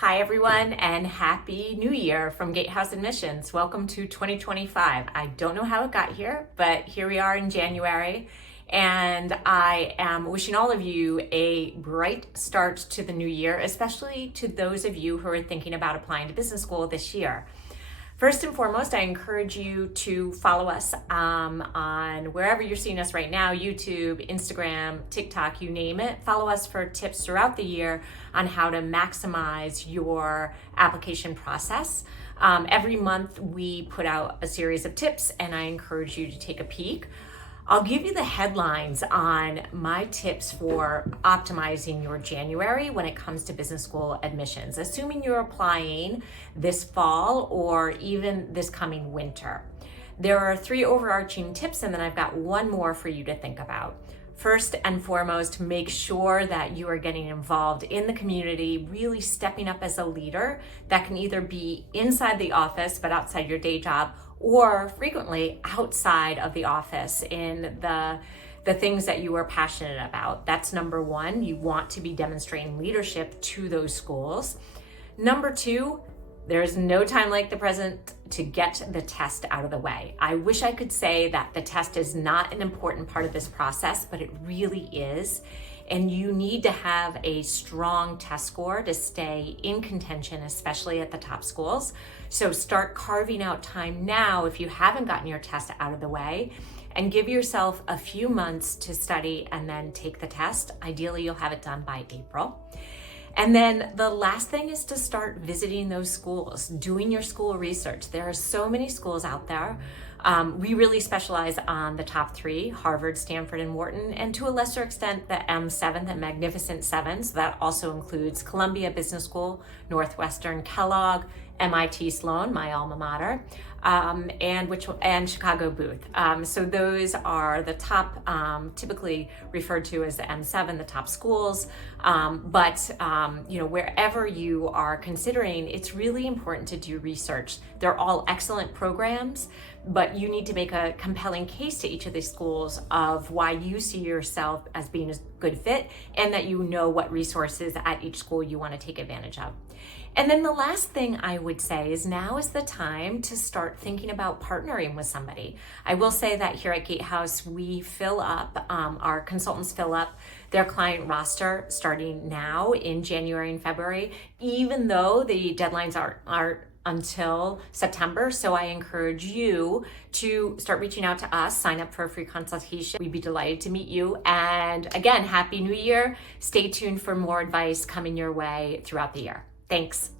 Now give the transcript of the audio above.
Hi everyone, and Happy New Year from Gatehouse Admissions. Welcome to 2025. I don't know how it got here, but here we are in January, and I am wishing all of you a bright start to the new year, especially to those of you who are thinking about applying to business school this year. First and foremost, I encourage you to follow us on wherever you're seeing us right now, YouTube, Instagram, TikTok, you name it. Follow us for tips throughout the year on how to maximize your application process. Every month we put out a series of tips, and I encourage you to take a peek. I'll give you the headlines on my tips for optimizing your January when it comes to business school admissions, assuming you're applying this fall or even this coming winter. There are 3 overarching tips, and then I've got one more for you to think about. First and foremost, make sure that you are getting involved in the community, really stepping up as a leader. That can either be inside the office, but outside your day job, or frequently outside of the office in the things that you are passionate about. That's number 1. You want to be demonstrating leadership to those schools. Number 2, there's no time like the present to get the test out of the way. I wish I could say that the test is not an important part of this process, but it really is. And you need to have a strong test score to stay in contention, especially at the top schools. So start carving out time now if you haven't gotten your test out of the way, and give yourself a few months to study and then take the test. Ideally, you'll have it done by April. And then the last thing is to start visiting those schools, doing your school research. There are so many schools out there. We really specialize on the top 3, Harvard, Stanford, and Wharton, and to a lesser extent, the M7, the Magnificent Seven. So that also includes Columbia Business School, Northwestern, Kellogg, MIT Sloan, my alma mater, and Chicago Booth. So those are the top, typically referred to as the M7, the top schools. But wherever you are considering, it's really important to do research. They're all excellent programs, but you need to make a compelling case to each of these schools of why you see yourself as being a good fit, and that you know what resources at each school you want to take advantage of. And then the last thing I would say is now is the time to start thinking about partnering with somebody. I will say that here at Gatehouse, we fill up, our consultants fill up their client roster starting now in January and February, even though the deadlines are until September. So I encourage you to start reaching out to us, sign up for a free consultation. We'd be delighted to meet you. And again, Happy New Year. Stay tuned for more advice coming your way throughout the year. Thanks.